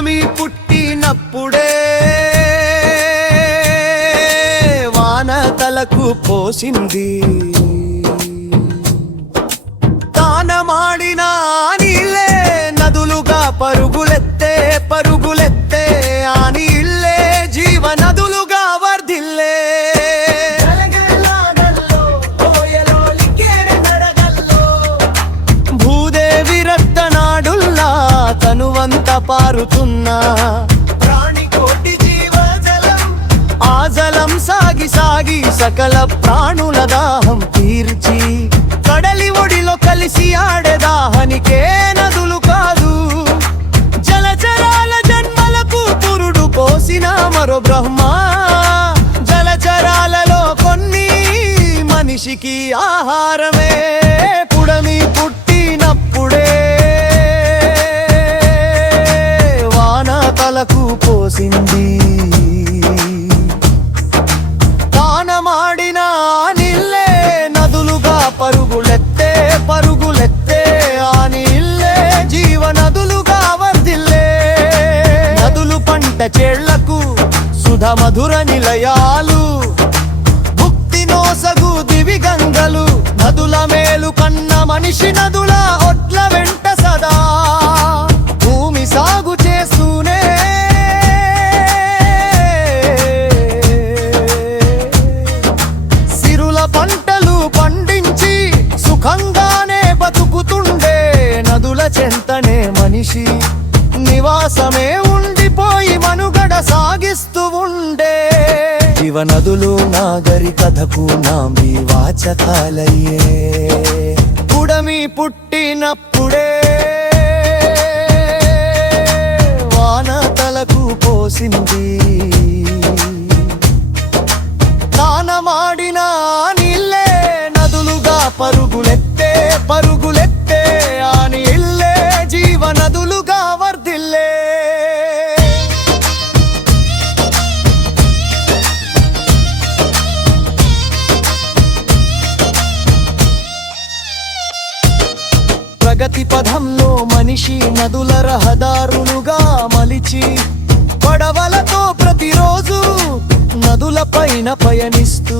పుడమి పుట్టినప్పుడే వాన తలకు పోసింది. పారుతున్నా. ప్రాణికోటి జీవజలం. ఆ జలం సాగి సాగి సకల ప్రాణుల దాహం తీర్చి కడలి ఒడిలో కలిసి ఆడే దాహానికే నదులు కాదు. జలచరాల జన్మలకు పురుడు పోసిన మరో బ్రహ్మ. జలచరాలలో కొన్ని మనిషికి ఆహారమే. పోసింది తానమాడిన నీళ్ళే నదులుగా పరుగులెత్తే పరుగులెత్తే ఆ నీళ్ళే జీవనదులుగా వర్దిల్లే నదులు పంట చేళ్ళకు సుధ మధుర నిలయాలు భుక్తి నోసగు దివి గంగలు నదుల మేలు కన్న మనిషి నదుల సుఖంగానే బతుకుతుండే నదుల చెంతనే మనిషి. నివాసమే ఉండిపోయి మనుగడ సాగిస్తూ ఉండే. జీవనదులు నాగరికథకు నాంబి వాచకాలయ్యే. పుడమి పుట్టినప్పుడే వాన తలకు పోసింది. దానమాడిన ప్రగతి పథంలో మనిషి నదుల రహదారులుగా మలిచి పడవలతో ప్రతిరోజు నదుల పైన పయనిస్తూ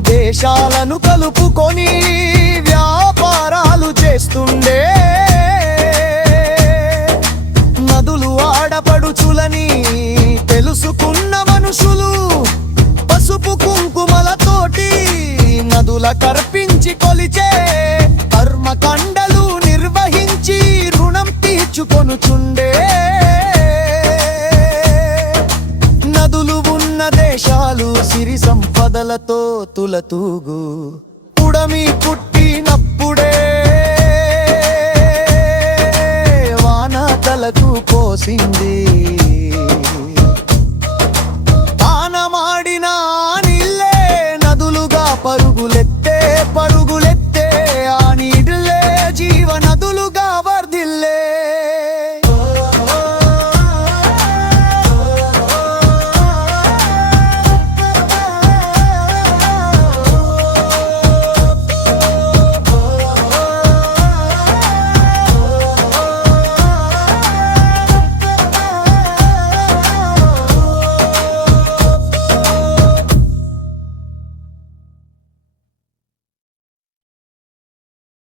దేశాలను కలుపుకొని వ్యాపారాలు చేస్తుండే. నదులు ఆడపడుచులని తెలుసుకున్న మనుషులు పసుపు కుంకుమలతోటి నదుల కర్పించి కొలిచే సిరి సంపదలతో తులతూగు. పుడమి పుట్టినప్పుడే